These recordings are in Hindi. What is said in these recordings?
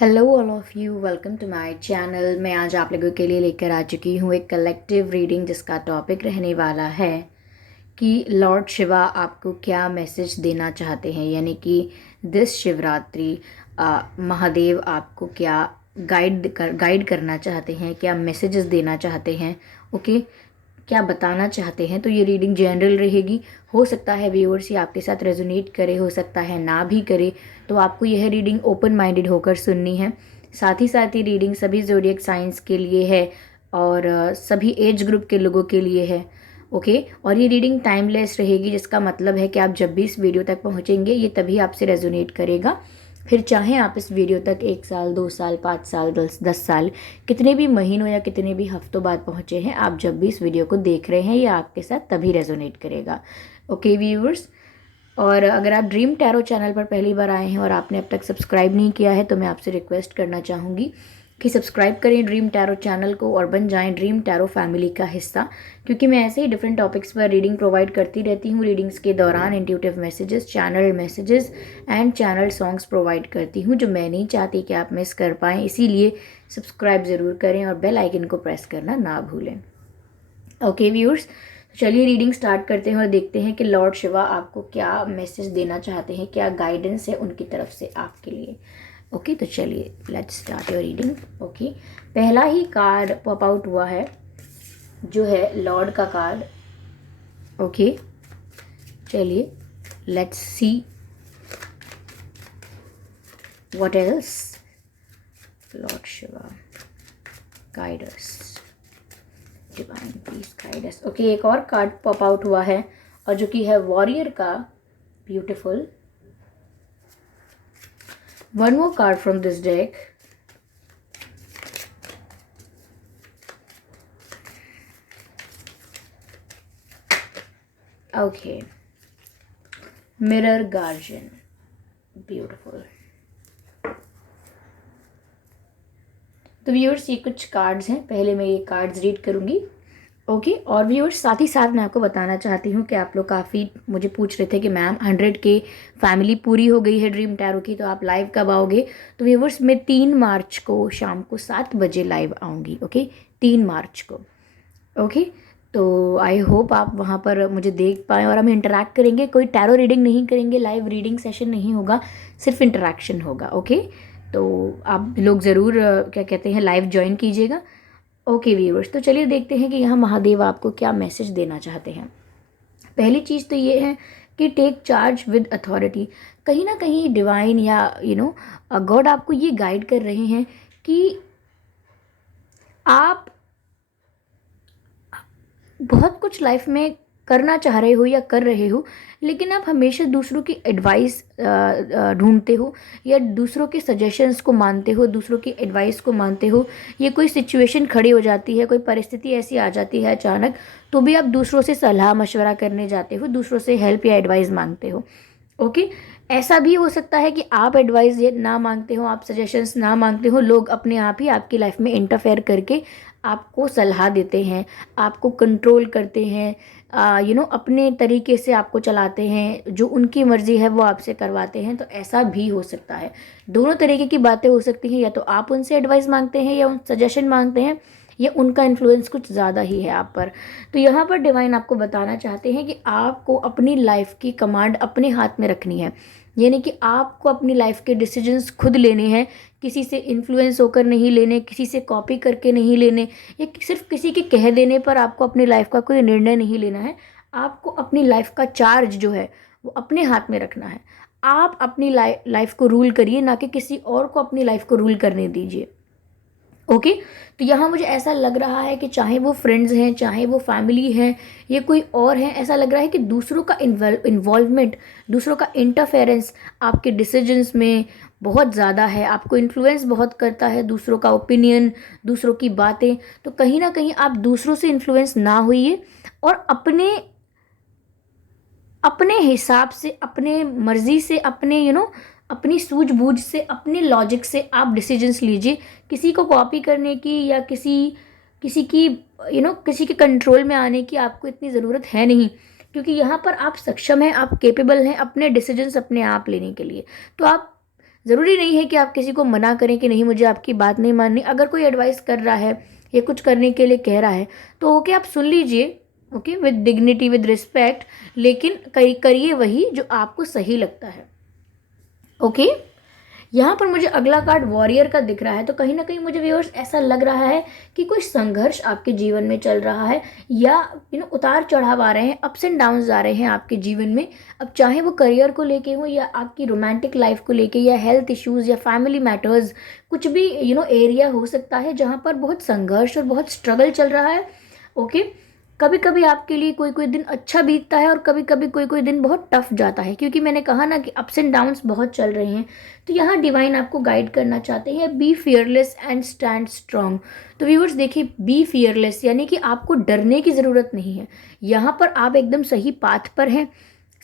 Hello all of you, welcome to my channel. मैं आज आप लोगों के लिए लेकर आ चुकी हूँ एक कलेक्टिव रीडिंग जिसका टॉपिक रहने वाला है कि लॉर्ड शिवा आपको क्या मैसेज देना चाहते हैं, यानी कि दिस शिवरात्रि महादेव आपको क्या गाइड करना चाहते हैं, क्या मैसेजेस देना चाहते हैं। ओके, क्या बताना चाहते हैं। तो ये रीडिंग जनरल रहेगी। हो सकता है व्यूअर्स ये आपके साथ रेजोनेट करे, हो सकता है ना भी करे। तो आपको यह रीडिंग ओपन माइंडेड होकर सुननी है। साथ ही साथ ये रीडिंग सभी ज़ोडिएक साइंस के लिए है और सभी एज ग्रुप के लोगों के लिए है। ओके, और ये रीडिंग टाइमलेस रहेगी, जिसका मतलब है कि आप जब भी इस वीडियो तक पहुँचेंगे ये तभी आपसे रेजोनेट करेगा। फिर चाहे आप इस वीडियो तक 1 साल, 2 साल, 5 साल, 10 साल, कितने भी महीनों या कितने भी हफ्तों बाद पहुँचे हैं, आप जब भी इस वीडियो को देख रहे हैं ये आपके साथ तभी रेजोनेट करेगा। ओके व्यूअर्स, और अगर आप ड्रीम टैरो चैनल पर पहली बार आए हैं और आपने अब तक सब्सक्राइब नहीं किया है तो मैं आपसे रिक्वेस्ट करना चाहूँगी कि सब्सक्राइब करें ड्रीम टैरो चैनल को और बन जाएं ड्रीम टैरो फैमिली का हिस्सा, क्योंकि मैं ऐसे ही डिफरेंट टॉपिक्स पर रीडिंग प्रोवाइड करती रहती हूँ। रीडिंग्स के दौरान intuitive messages, channel messages and channel songs provide करती हूँ जो मैं नहीं चाहती कि आप मिस कर पाएँ। इसीलिए सब्सक्राइब ज़रूर करें और बेल आइकन को प्रेस करना ना भूलें। ओके व्यूअर्स, चलिए रीडिंग स्टार्ट करते हैं और देखते हैं कि लॉर्ड शिवा आपको क्या मैसेज देना चाहते हैं, क्या गाइडेंस है उनकी तरफ से आपके लिए। ओके, तो चलिए let's start your reading. Okay, पहला ही कार्ड पॉप आउट हुआ है जो है लॉर्ड का कार्ड। ओके, चलिए let's see what else Lord Shiva guide us, divine please guide us. Okay, एक और कार्ड पॉप आउट हुआ है और जो कि है वॉरियर का। Beautiful. One more card from this deck. Okay, mirror guardian. Beautiful. तो व्यूअर्स ये कुछ कार्ड्स हैं, पहले मैं ये कार्ड्स रीड करूंगी। ओके, और व्यूअर्स साथ ही साथ मैं आपको बताना चाहती हूँ कि आप लोग काफ़ी मुझे पूछ रहे थे कि मैम 100K फैमिली पूरी हो गई है ड्रीम टैरो की, तो आप लाइव कब आओगे। तो व्यूअर्स मैं 3 मार्च को शाम को 7 बजे लाइव आऊँगी। ओके, 3 मार्च को। ओके, तो आई होप आप वहाँ पर मुझे देख पाएँ और हम इंटरेक्ट करेंगे। कोई टैरो रीडिंग नहीं करेंगे, लाइव रीडिंग सेशन नहीं होगा, सिर्फ इंटरेक्शन होगा। ओके, तो आप लोग ज़रूर क्या कहते हैं लाइव ज्वाइन कीजिएगा। ओके व्यूअर्स, तो चलिए देखते हैं कि यहाँ महादेव आपको क्या मैसेज देना चाहते हैं। पहली चीज़ तो ये है कि टेक चार्ज विद अथॉरिटी। कहीं ना कहीं डिवाइन या गॉड आपको ये गाइड कर रहे हैं कि आप बहुत कुछ लाइफ में करना चाह रहे हो या कर रहे हो, लेकिन आप हमेशा दूसरों की एडवाइस ढूंढते हो या दूसरों के सजेशंस को मानते हो, दूसरों की एडवाइस को मानते हो। ये कोई सिचुएशन खड़ी हो जाती है, कोई परिस्थिति ऐसी आ जाती है अचानक, तो भी आप दूसरों से सलाह मशवरा करने जाते हो, दूसरों से हेल्प या एडवाइस मांगते हो। ओके, ऐसा भी हो सकता है कि आप एडवाइस ये ना मांगते हो, आप सजेशंस ना मांगते हो, लोग अपने आप ही आपकी लाइफ में इंटरफेयर करके आपको सलाह देते हैं, आपको कंट्रोल करते हैं, अपने तरीके से आपको चलाते हैं, जो उनकी मर्ज़ी है वो आपसे करवाते हैं। तो ऐसा भी हो सकता है, दोनों तरीके की बातें हो सकती हैं। या तो आप उनसे एडवाइस मांगते हैं या उन सजेशन मांगते हैं, या उनका इन्फ्लुएंस कुछ ज़्यादा ही है आप पर। तो यहाँ पर डिवाइन आपको बताना चाहते हैं कि आपको अपनी लाइफ की कमांड अपने हाथ में रखनी है, यानी कि आपको अपनी लाइफ के डिसीजंस खुद लेने हैं, किसी से इन्फ्लुएंस होकर नहीं लेने, किसी से कॉपी करके नहीं लेने, या सिर्फ किसी के कह देने पर आपको अपनी लाइफ का कोई निर्णय नहीं लेना है। आपको अपनी लाइफ का चार्ज जो है वो अपने हाथ में रखना है। आप अपनी लाइफ को रूल करिए, ना कि किसी और को अपनी लाइफ को रूल करने दीजिए। ओके, तो यहाँ मुझे ऐसा लग रहा है कि चाहे वो फ्रेंड्स हैं, चाहे वो फैमिली हैं, या कोई और है, ऐसा लग रहा है कि दूसरों का इन्वॉल्वमेंट, दूसरों का इंटरफेरेंस आपके डिसीजंस में बहुत ज़्यादा है, आपको इन्फ्लुएंस बहुत करता है, दूसरों का ओपिनियन, दूसरों की बातें। तो कहीं ना कहीं आप दूसरों से इन्फ्लुएंस ना होइए और अपने अपने हिसाब से, अपने मर्जी से, अपने अपनी सूझबूझ से, अपने लॉजिक से आप डिसीजंस लीजिए। किसी को कॉपी करने की या किसी किसी की किसी के कंट्रोल में आने की आपको इतनी ज़रूरत है नहीं, क्योंकि यहाँ पर आप सक्षम हैं, आप केपेबल हैं अपने डिसीजंस अपने आप लेने के लिए। तो आप ज़रूरी नहीं है कि आप किसी को मना करें कि नहीं मुझे आपकी बात नहीं माननी। अगर कोई एडवाइस कर रहा है या कुछ करने के लिए कह रहा है तो ओके आप सुन लीजिए, okay with dignity with respect, लेकिन करिए वही जो आपको सही लगता है। ओके यहाँ पर मुझे अगला कार्ड वॉरियर का दिख रहा है, तो कहीं ना कहीं मुझे व्यूअर्स ऐसा लग रहा है कि कुछ संघर्ष आपके जीवन में चल रहा है, या उतार चढ़ाव आ रहे हैं, अप्स एंड डाउन्स आ रहे हैं आपके जीवन में। अब चाहे वो करियर को लेके हो या आपकी रोमांटिक लाइफ को लेके या हेल्थ इश्यूज़ या फैमिली मैटर्स, कुछ भी एरिया हो सकता है जहाँ पर बहुत संघर्ष और बहुत स्ट्रगल चल रहा है। ओके कभी कभी आपके लिए कोई कोई दिन अच्छा बीतता है और कभी कभी कोई कोई दिन बहुत टफ जाता है, क्योंकि मैंने कहा ना कि अप्स एंड डाउन्स बहुत चल रहे हैं। तो यहाँ डिवाइन आपको गाइड करना चाहते हैं, be fearless and stand strong. तो व्यूअर्स देखिए, बी फियरलेस यानी कि आपको डरने की ज़रूरत नहीं है। यहाँ पर आप एकदम सही पाथ पर हैं,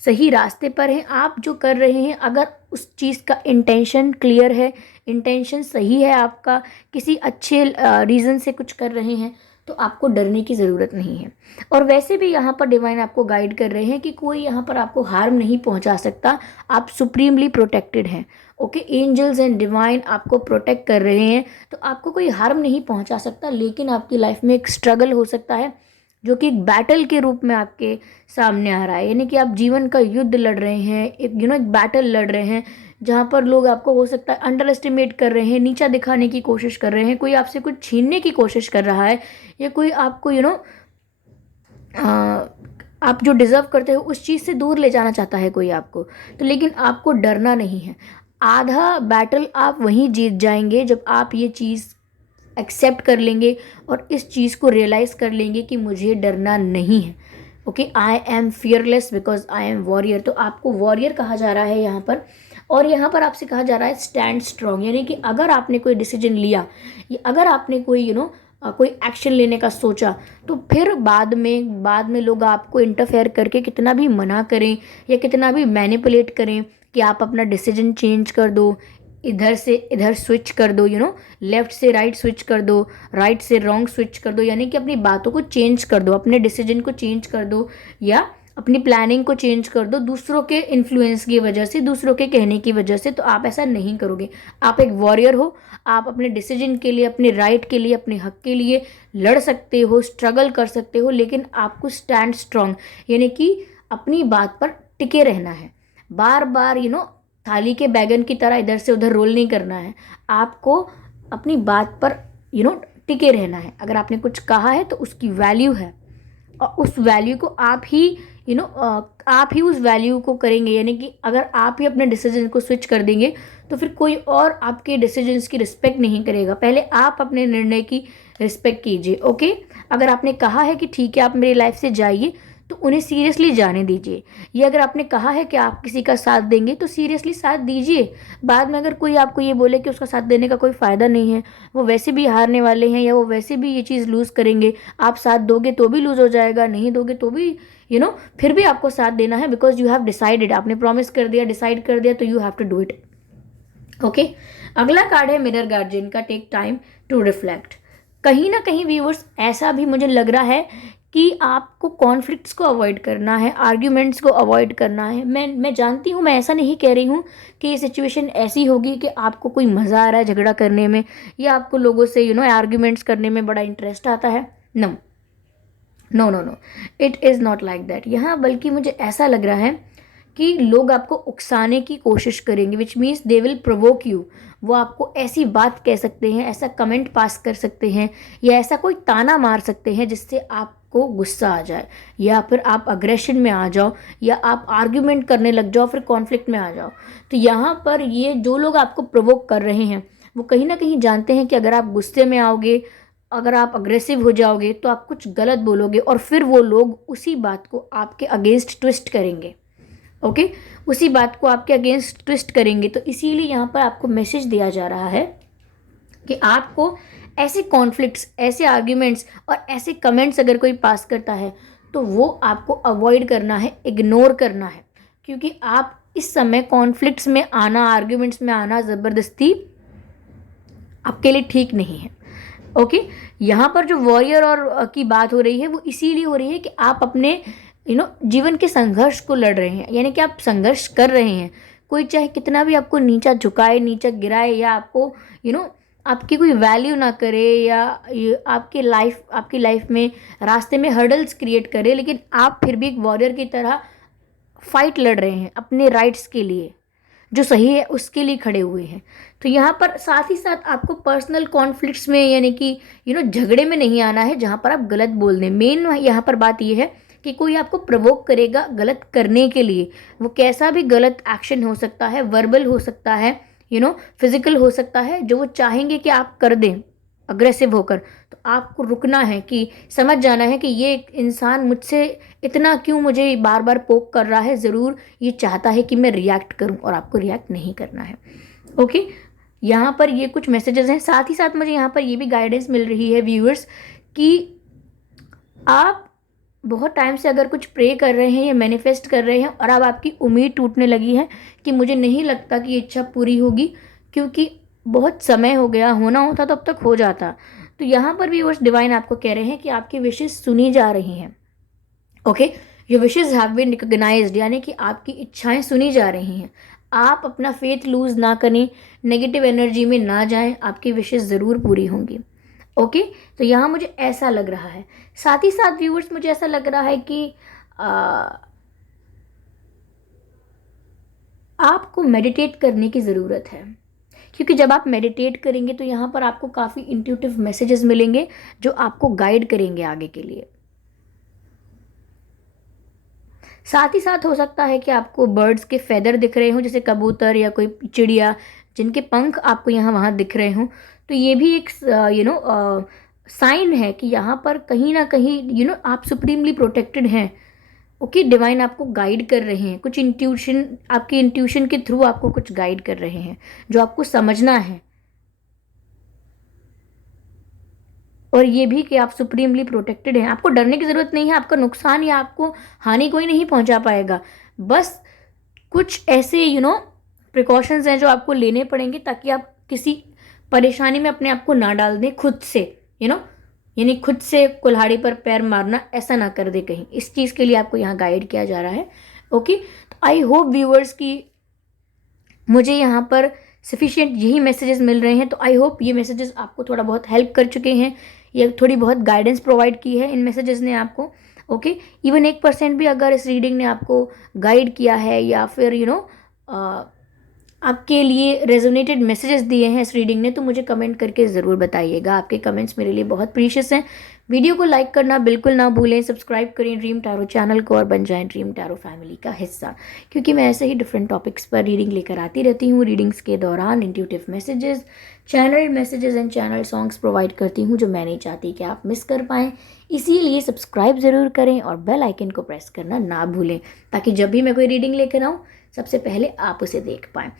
सही रास्ते पर हैं। आप जो कर रहे हैं, अगर उस चीज़ का इंटेंशन क्लियर है, इंटेंशन सही है आपका, किसी अच्छे रीज़न से कुछ कर रहे हैं, तो आपको डरने की ज़रूरत नहीं है। और वैसे भी यहाँ पर डिवाइन आपको गाइड कर रहे हैं कि कोई यहाँ पर आपको हार्म नहीं पहुँचा सकता, आप सुप्रीमली प्रोटेक्टेड हैं। ओके एंजल्स एंड डिवाइन आपको प्रोटेक्ट कर रहे हैं, तो आपको कोई हार्म नहीं पहुँचा सकता। लेकिन आपकी लाइफ में एक स्ट्रगल हो सकता है जो कि एक बैटल के रूप में आपके सामने आ रहा है, यानी कि आप जीवन का युद्ध लड़ रहे हैं, एक बैटल लड़ रहे हैं जहाँ पर लोग आपको हो सकता है अंडर एस्टिमेट कर रहे हैं, नीचा दिखाने की कोशिश कर रहे हैं, कोई आपसे कुछ छीनने की कोशिश कर रहा है, या कोई आपको आप जो डिज़र्व करते हो उस चीज़ से दूर ले जाना चाहता है कोई आपको। तो लेकिन आपको डरना नहीं है। आधा बैटल आप वहीं जीत जाएंगे जब आप ये चीज़ एक्सेप्ट कर लेंगे और इस चीज़ को रियलाइज़ कर लेंगे कि मुझे डरना नहीं है। Okay I am fearless because I am warrior. तो आपको वॉरियर कहा जा रहा है यहाँ पर, और यहाँ पर आपसे कहा जा रहा है स्टैंड स्ट्रॉन्ग, यानी कि अगर आपने कोई डिसीजन लिया या अगर आपने कोई कोई एक्शन लेने का सोचा, तो फिर बाद में लोग आपको इंटरफेयर करके कितना भी मना करें या कितना भी मैनिपुलेट करें कि आप अपना डिसीजन चेंज कर दो, इधर से इधर स्विच कर दो, लेफ़्ट से राइट स्विच कर दो, राइट से रॉन्ग स्विच कर दो, यानी कि अपनी बातों को चेंज कर दो, अपने डिसीजन को चेंज कर दो या अपनी प्लानिंग को चेंज कर दो दूसरों के इन्फ्लुएंस की वजह से, दूसरों के कहने की वजह से। तो आप ऐसा नहीं करोगे। आप एक वॉरियर हो, आप अपने डिसीजन के लिए, अपने राइट के लिए, अपने हक के लिए लड़ सकते हो, स्ट्रगल कर सकते हो, लेकिन आपको स्टैंड स्ट्रॉन्ग यानी कि अपनी बात पर टिके रहना है। बार बार थाली के बैगन की तरह इधर से उधर रोल नहीं करना है। आपको अपनी बात पर टिके रहना है। अगर आपने कुछ कहा है तो उसकी वैल्यू है, और उस वैल्यू को आप ही आप ही उस वैल्यू को करेंगे, यानी कि अगर आप ही अपने डिसीजन को स्विच कर देंगे तो फिर कोई और आपके डिसीजंस की रिस्पेक्ट नहीं करेगा। पहले आप अपने निर्णय की रिस्पेक्ट कीजिए। ओके अगर आपने कहा है कि ठीक है आप मेरी लाइफ से जाइए, तो उन्हें सीरियसली जाने दीजिए। ये अगर आपने कहा है कि आप किसी का साथ देंगे तो सीरियसली साथ दीजिए। बाद में अगर कोई आपको ये बोले कि उसका साथ देने का कोई फ़ायदा नहीं है, वो वैसे भी हारने वाले हैं या वो वैसे भी ये चीज़ लूज़ करेंगे, आप साथ दोगे तो भी लूज़ हो जाएगा, नहीं दोगे तो भी फिर भी आपको साथ देना है, बिकॉज यू हैव डिसाइडेड। आपने प्रॉमिस कर दिया, डिसाइड कर दिया, तो you have to do it. Okay अगला कार्ड है मिरर गार्जियन का, टेक टाइम टू रिफ्लेक्ट। कहीं ना कहीं व्यूअर्स ऐसा भी मुझे लग रहा है कि आपको कॉन्फ्लिक्ट्स को अवॉइड करना है, आर्ग्यूमेंट्स को अवॉइड करना है। मैं जानती हूँ, मैं ऐसा नहीं कह रही हूँ कि ये सिचुएशन ऐसी होगी कि आपको कोई मज़ा आ रहा है झगड़ा करने में या आपको लोगों से आर्ग्यूमेंट्स करने में बड़ा इंटरेस्ट आता है। No no no no, it is not like that. यहाँ बल्कि मुझे ऐसा लग रहा है कि लोग आपको उकसाने की कोशिश करेंगे, which means they will provoke you. वो आपको ऐसी बात कह सकते हैं, ऐसा कमेंट पास कर सकते हैं या ऐसा कोई ताना मार सकते हैं जिससे आपको गुस्सा आ जाए, या फिर आप अग्रेशन में आ जाओ, या आप आर्ग्यूमेंट करने लग जाओ, फिर कॉन्फ्लिक्ट में आ जाओ। तो यहाँ पर ये जो लोग आपको प्रोवोक कर रहे हैं वो कहीं ना कहीं जानते हैं कि अगर आप गुस्से में आओगे, अगर आप अग्रेसिव हो जाओगे तो आप कुछ गलत बोलोगे और फिर वो लोग उसी बात को आपके अगेंस्ट ट्विस्ट करेंगे। ओके उसी बात को आपके अगेंस्ट ट्विस्ट करेंगे। तो इसीलिए यहाँ पर आपको मैसेज दिया जा रहा है कि आपको ऐसे कॉन्फ्लिक्ट्स, ऐसे आर्ग्यूमेंट्स और ऐसे कमेंट्स अगर कोई पास करता है तो वो आपको अवॉइड करना है, इग्नोर करना है, क्योंकि आप इस समय कॉन्फ्लिक्ट्स में आना, आर्ग्यूमेंट्स में आना ज़बरदस्ती आपके लिए ठीक नहीं है। ओके यहाँ पर जो वॉरियर और की बात हो रही है वो इसीलिए हो रही है कि आप अपने जीवन के संघर्ष को लड़ रहे हैं, यानी कि आप संघर्ष कर रहे हैं। कोई चाहे कितना भी आपको नीचा झुकाए, नीचा गिराए, या आपको आपकी कोई वैल्यू ना करे, या आपकी लाइफ में रास्ते में हर्डल्स क्रिएट करे, लेकिन आप फिर भी एक वॉरियर की तरह फाइट लड़ रहे हैं अपने राइट्स के लिए, जो सही है उसके लिए खड़े हुए हैं। तो यहाँ पर साथ ही साथ आपको पर्सनल कॉन्फ्लिक्ट्स में, यानी कि झगड़े में नहीं आना है जहाँ पर आप गलत बोल दें। मेन यहाँ पर बात यह है कि कोई आपको प्रवोक करेगा गलत करने के लिए, वो कैसा भी गलत एक्शन हो सकता है, वर्बल हो सकता है, फिजिकल हो सकता है, जो वो चाहेंगे कि आप कर दें अग्रेसिव होकर, तो आपको रुकना है, कि समझ जाना है कि ये इंसान मुझसे इतना क्यों मुझे बार बार पोक कर रहा है, ज़रूर ये चाहता है कि मैं रिएक्ट करूं, और आपको रिएक्ट नहीं करना है। ओके, यहाँ पर ये कुछ मैसेजेस हैं। साथ ही साथ मुझे यहाँ पर ये भी गाइडेंस मिल रही है व्यूअर्स, कि आप बहुत टाइम से अगर कुछ प्रे कर रहे हैं या मैनिफेस्ट कर रहे हैं, और अब आपकी उम्मीद टूटने लगी है कि मुझे नहीं लगता कि ये इच्छा पूरी होगी, क्योंकि बहुत समय हो गया, होना होता तो अब तक हो जाता। तो यहाँ पर भी व्यूअर्स डिवाइन आपको कह रहे हैं कि आपकी विशेस सुनी जा रही हैं। Okay, your wishes have been recognised, यानी कि आपकी इच्छाएं सुनी जा रही हैं। आप अपना फेथ लूज ना करें, नेगेटिव एनर्जी में ना जाएं, आपकी विशेस ज़रूर पूरी होंगी। ओके, तो यहाँ मुझे ऐसा लग रहा है। साथ ही साथ व्यूअर्स मुझे ऐसा लग रहा है कि आपको मेडिटेट करने की ज़रूरत है, क्योंकि जब आप मेडिटेट करेंगे तो यहाँ पर आपको काफ़ी इंट्यूटिव मैसेजेस मिलेंगे जो आपको गाइड करेंगे आगे के लिए। साथ ही साथ हो सकता है कि आपको बर्ड्स के फेदर दिख रहे हों, जैसे कबूतर या कोई चिड़िया जिनके पंख आपको यहाँ वहाँ दिख रहे हों। तो ये भी एक साइन है कि यहाँ पर कहीं ना कहीं आप सुप्रीमली प्रोटेक्टेड हैं। ओके, डिवाइन आपको गाइड कर रहे हैं, कुछ इंट्यूशन, आपके इंट्यूशन के थ्रू आपको कुछ गाइड कर रहे हैं जो आपको समझना है। और ये भी कि आप सुप्रीमली प्रोटेक्टेड हैं, आपको डरने की ज़रूरत नहीं है। आपका नुकसान या आपको हानि कोई नहीं पहुंचा पाएगा। बस कुछ ऐसे प्रिकॉशंस हैं जो आपको लेने पड़ेंगे, ताकि आप किसी परेशानी में अपने आप को ना डाल दें खुद से, यानी खुद से कुल्हाड़ी पर पैर मारना ऐसा ना कर दे कहीं। इस चीज़ के लिए आपको यहाँ गाइड किया जा रहा है। ओके, तो आई होप व्यूअर्स की मुझे यहाँ पर सफिशिएंट यही मैसेजेस मिल रहे हैं। तो आई होप ये मैसेजेस आपको थोड़ा बहुत हेल्प कर चुके हैं, या थोड़ी बहुत गाइडेंस प्रोवाइड की है इन मैसेजेस ने आपको। ओके, इवन 1% भी अगर इस रीडिंग ने आपको गाइड किया है, या फिर आपके लिए रेजोनेटेड मैसेजेस दिए हैं इस रीडिंग ने, तो मुझे कमेंट करके ज़रूर बताइएगा। आपके कमेंट्स मेरे लिए बहुत प्रीशियस हैं। वीडियो को लाइक करना बिल्कुल ना भूलें, सब्सक्राइब करें ड्रीम टैरो चैनल को और बन जाएं ड्रीम टैरो फैमिली का हिस्सा, क्योंकि मैं ऐसे ही डिफरेंट टॉपिक्स पर रीडिंग लेकर आती रहती हूँ। रीडिंग्स के दौरान intuitive messages, channel messages and channel songs provide करती हूँ, जो मैं नहीं चाहती कि आप मिस कर पाएँ। इसीलिए सब्सक्राइब ज़रूर करें और बेल आइकन को प्रेस करना ना भूलें, ताकि जब भी मैं कोई रीडिंग लेकर आऊँ सबसे पहले आप उसे देख पाएँ।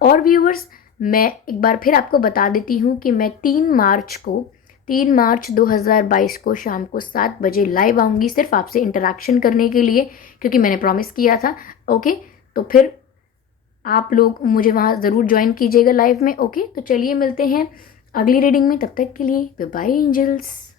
और व्यूअर्स, मैं एक बार फिर आपको बता देती हूँ कि मैं 3 मार्च 2022 को शाम को 7 बजे लाइव आऊँगी, सिर्फ आपसे इंटरेक्शन करने के लिए, क्योंकि मैंने प्रॉमिस किया था। ओके, तो फिर आप लोग मुझे वहाँ ज़रूर ज्वाइन कीजिएगा लाइव में। ओके, तो चलिए मिलते हैं अगली रीडिंग में, तब तक के लिए बाय बाय एंजल्स।